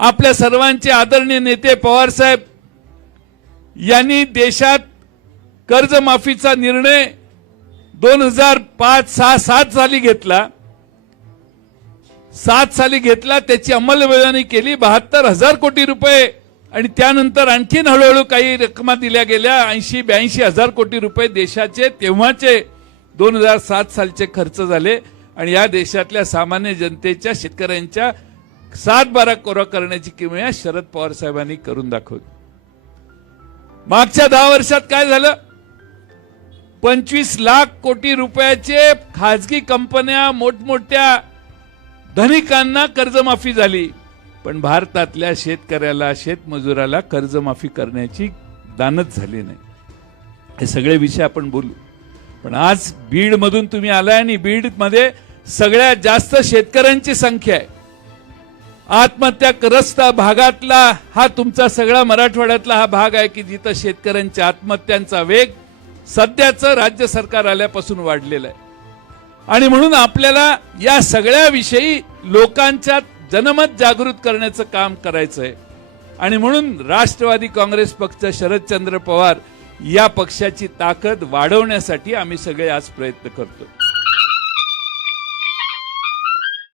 आपल्या सर्वांचे आदरणीय नेते पवार साहेब यांनी देशात कर्जमाफीचा निर्णय दोन हजार पाच सहा सात साली घेतला. सात साली घेतला त्याची अंमलबजावणी केली बहात्तर हजार कोटी रुपये आणि त्यानंतर आणखीन हळूहळू काही रकमा दिल्या गेल्या ऐंशी ब्याऐंशी हजार कोटी रुपये देशाचे तेव्हाचे दोन हजार सात सालचे खर्च झाले. आणि या देशातल्या सामान्य जनतेच्या शेतकऱ्यांच्या सात बारा कोरा करण्याची किमया शरद पवार साहेबांनी करून दाखवली. मागच्या दहा वर्षात काय झालं? पंचवीस लाख कोटी रुपयाचे खाजगी कंपन्या मोठमोठ्या धनिकांना कर्जमाफी झाली. पण भारतातल्या शेतकऱ्याला शेतमजुराला कर्जमाफी करण्याची दानच झाली नाही. हे सगळे विषय आपण बोलू. पण आज बीड मधून तुम्ही आलाय आणि बीडमध्ये सगळ्यात जास्त शेतकऱ्यांची संख्या आहे. आत्महत्याग्रस्त भागातला हा तुमचा सगळा मराठवाड्यातला हा भाग आहे की जिथं शेतकऱ्यांच्या आत्महत्यांचा वेग सध्याचं राज्य सरकार आल्यापासून वाढलेलं आहे. आणि म्हणून आपल्याला या सगळ्याविषयी लोकांच्या जनमत जागृत करण्याचं काम करायचं आहे. आणि म्हणून राष्ट्रवादी काँग्रेस पक्ष शरदचंद्र पवार या पक्षाची ताकद वाढवण्यासाठी आम्ही सगळे आज प्रयत्न करतो